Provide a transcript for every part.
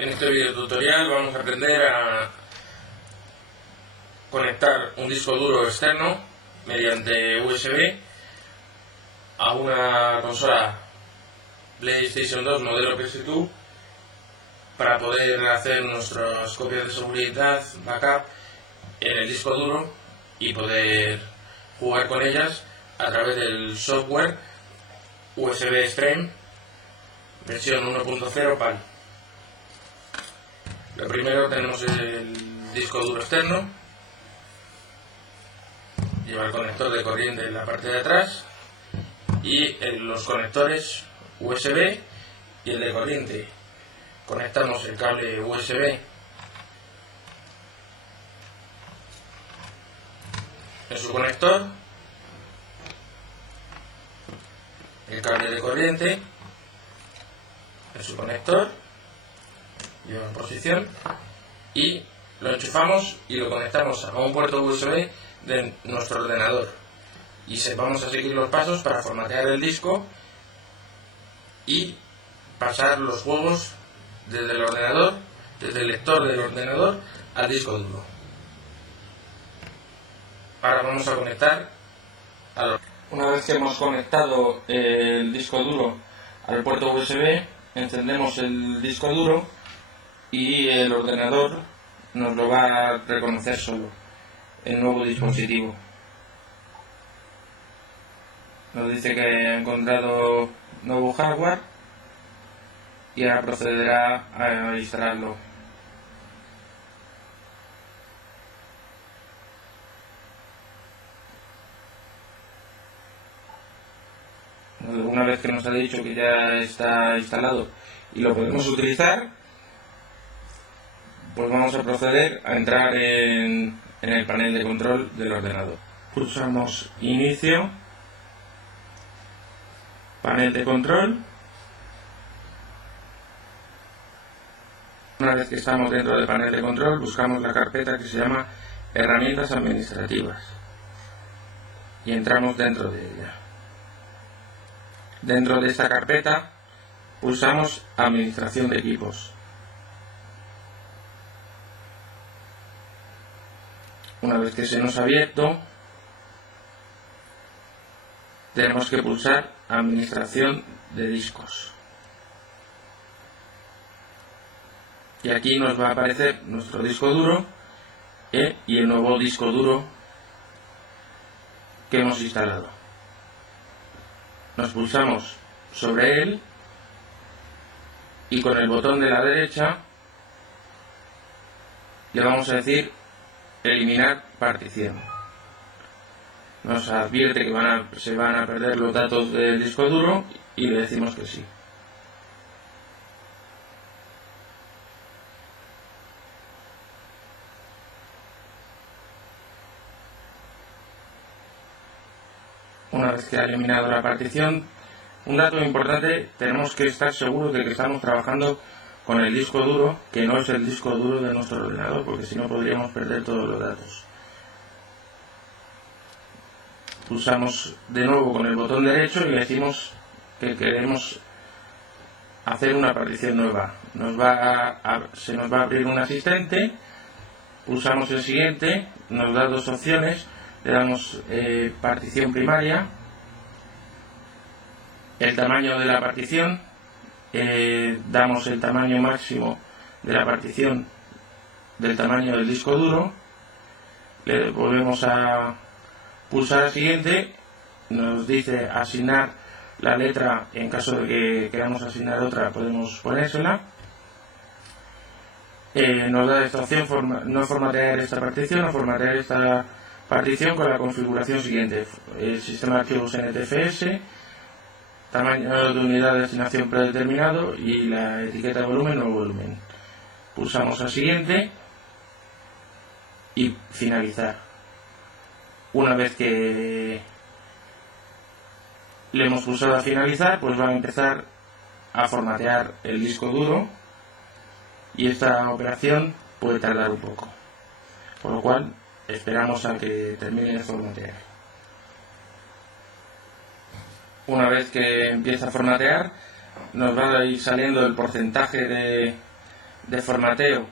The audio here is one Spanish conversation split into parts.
En este video tutorial vamos a aprender a conectar un disco duro externo mediante USB a una consola PlayStation 2 modelo PS2 para poder hacer nuestras copias de seguridad, backup, en el disco duro y poder jugar con ellas a través del software USB Stream versión 1.0 PAL. Lo primero, tenemos el disco duro externo, lleva el conector de corriente en la parte de atrás y los conectores USB y el de corriente. Conectamos el cable USB en su conector, el cable de corriente en su conector, lleva en posición, y lo enchufamos y lo conectamos a un puerto USB de nuestro ordenador. Y vamos a seguir los pasos para formatear el disco y pasar los juegos desde el ordenador, desde el lector del ordenador al disco duro. Ahora vamos a conectar Una vez que hemos conectado el disco duro al puerto USB, encendemos el disco duro y el ordenador nos lo va a reconocer solo, el nuevo dispositivo. Nos dice que ha encontrado nuevo hardware y ahora procederá a instalarlo. Una vez que nos ha dicho que ya está instalado y lo podemos utilizar, pues vamos a proceder a entrar en el panel de control del ordenador. Pulsamos inicio, panel de control. Una vez que estamos dentro del panel de control, buscamos la carpeta que se llama herramientas administrativas y entramos dentro de ella. Dentro de esta carpeta pulsamos administración de equipos. Una vez que se nos ha abierto, tenemos que pulsar administración de discos. Y aquí nos va a aparecer nuestro disco duro y el nuevo disco duro que hemos instalado. Nos pulsamos sobre él y con el botón de la derecha le vamos a decir eliminar partición. Nos advierte que se van a perder los datos del disco duro y le decimos que sí. Una vez que ha eliminado la partición, un dato importante: tenemos que estar seguros de que estamos trabajando con el disco duro, que no es el disco duro de nuestro ordenador, porque si no podríamos perder todos los datos. Pulsamos de nuevo con el botón derecho y le decimos que queremos hacer una partición nueva. Se nos va a abrir un asistente, pulsamos el siguiente, nos da dos opciones. Le damos partición primaria, el tamaño de la partición, damos el tamaño máximo de la partición del tamaño del disco duro, le volvemos a pulsar al siguiente, nos dice asignar la letra. En caso de que queramos asignar otra, podemos ponérsela. Nos da esta opción: no formatear esta partición, o formatear esta partición con la configuración siguiente: el sistema de archivos NTFS, tamaño de unidad de asignación predeterminado y la etiqueta volumen o volumen. Pulsamos al siguiente y finalizar. Una vez que le hemos pulsado a finalizar, pues va a empezar a formatear el disco duro y esta operación puede tardar un poco, por lo cual esperamos a que termine de formatear. Una vez que empieza a formatear, nos va a ir saliendo el porcentaje de formateo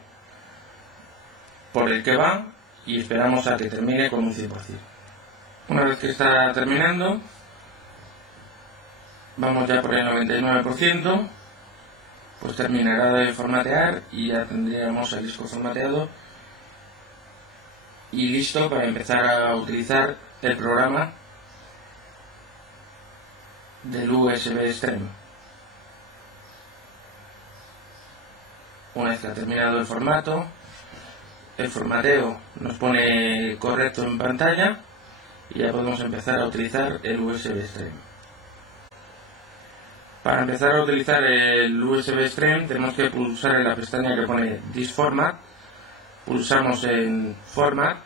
por el que va y esperamos a que termine con un 100%. Una vez que está terminando, vamos ya por el 99%, pues terminará de formatear y ya tendríamos el disco formateado y listo para empezar a utilizar el programa del USB Extreme. Una vez que ha terminado el formateo nos pone correcto en pantalla y ya podemos empezar a utilizar el USB Extreme. Para empezar a utilizar el USB Extreme tenemos que pulsar en la pestaña que pone This Format, pulsamos en Format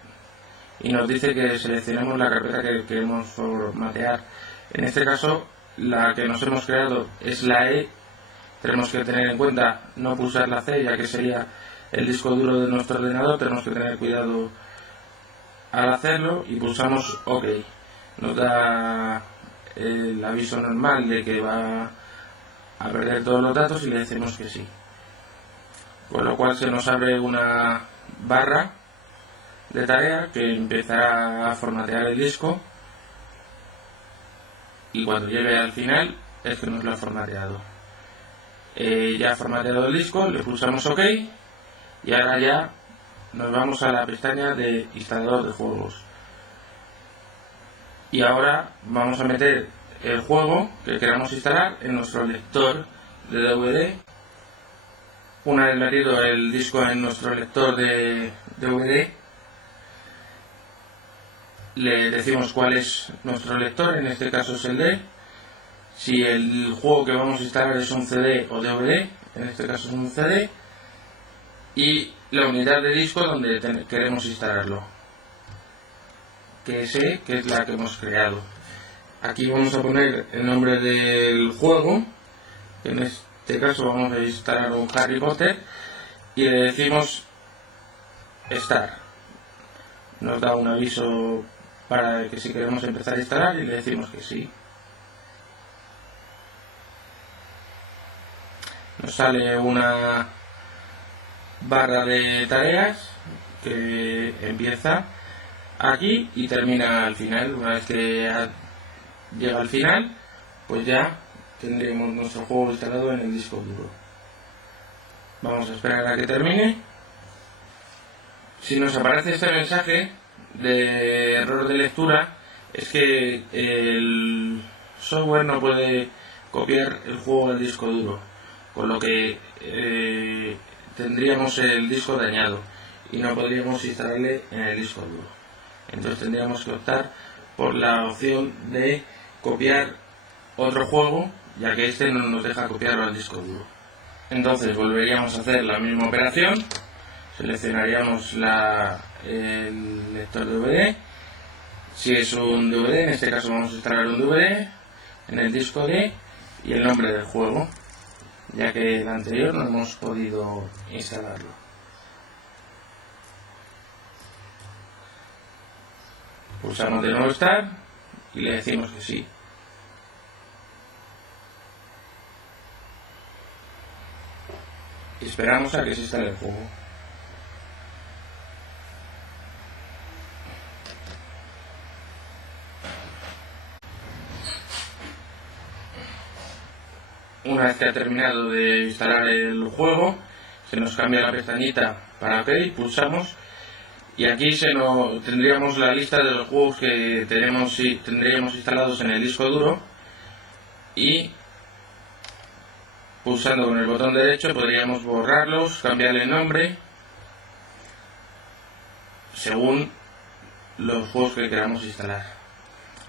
y nos dice que seleccionemos la carpeta que queremos formatear. En este caso la que nos hemos creado es la E. Tenemos que tener en cuenta no pulsar la C, ya que sería el disco duro de nuestro ordenador. Tenemos que tener cuidado al hacerlo y pulsamos OK. Nos da el aviso normal de que va a perder todos los datos y le decimos que sí. Con lo cual se nos abre una barra de tarea que empezará a formatear el disco y cuando llegue al final es que nos lo ha formateado. Ya ha formateado el disco, le pulsamos OK y ahora ya nos vamos a la pestaña de instalador de juegos y ahora vamos a meter el juego que queramos instalar en nuestro lector de DVD. Una vez metido el disco en nuestro lector de DVD, le decimos cuál es nuestro lector, en este caso es el D. Si el juego que vamos a instalar es un CD o DVD, en este caso es un CD, y la unidad de disco donde queremos instalarlo, que es la que hemos creado. Aquí vamos a poner el nombre del juego, en este caso vamos a instalar un Harry Potter, y le decimos Start. Nos da un aviso para que si queremos empezar a instalar y le decimos que sí. Nos sale una barra de tareas que empieza aquí y termina al final. Una vez que llega al final, pues ya tendremos nuestro juego instalado en el disco duro. Vamos a esperar a que termine. Si nos aparece este mensaje de error de lectura, es que el software no puede copiar el juego al disco duro, con lo que tendríamos el disco dañado y no podríamos instalarle en el disco duro. Entonces tendríamos que optar por la opción de copiar otro juego, ya que este no nos deja copiarlo al disco duro. Entonces volveríamos a hacer la misma operación, seleccionaríamos el lector DVD. Si es un DVD, en este caso vamos a instalar un DVD en el disco D y el nombre del juego, ya que el anterior no hemos podido instalarlo. Pulsamos de nuevo Start y le decimos que sí. Y esperamos a que se instale el juego. Una vez que ha terminado de instalar el juego, se nos cambia la pestañita para OK, pulsamos y aquí tendríamos la lista de los juegos que tendríamos instalados en el disco duro y pulsando con el botón derecho podríamos borrarlos, cambiarle el nombre según los juegos que queramos instalar.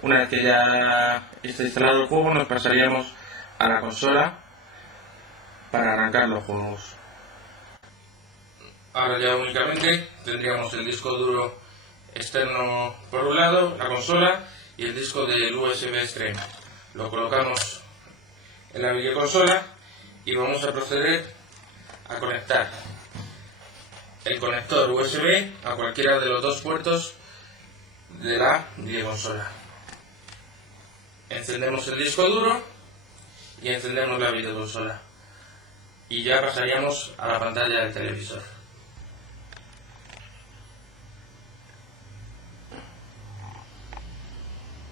Una vez que ya esté instalado el juego, nos pasaríamos a la consola para arrancar los juegos. Ahora ya únicamente tendríamos el disco duro externo por un lado, la consola y el disco del USB Extreme. Lo colocamos en la videoconsola y vamos a proceder a conectar el conector USB a cualquiera de los dos puertos de la videoconsola. Encendemos el disco duro y encendemos la videoconsola y ya pasaríamos a la pantalla del televisor.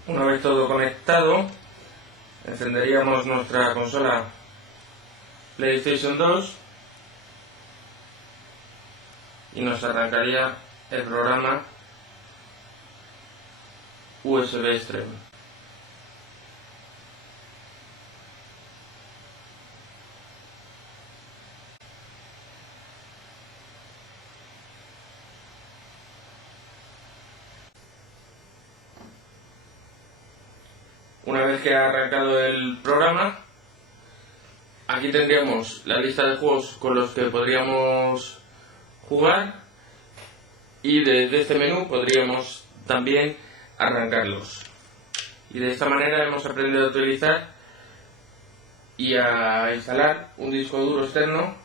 Una vez todo conectado, encenderíamos nuestra consola PlayStation 2 y nos arrancaría el programa USB Stream. Una vez que ha arrancado el programa, aquí tendríamos la lista de juegos con los que podríamos jugar y desde este menú podríamos también arrancarlos. Y de esta manera hemos aprendido a utilizar y a instalar un disco duro externo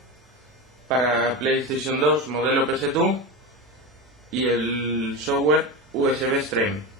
para PlayStation 2 modelo PS2 y el software USB Stream.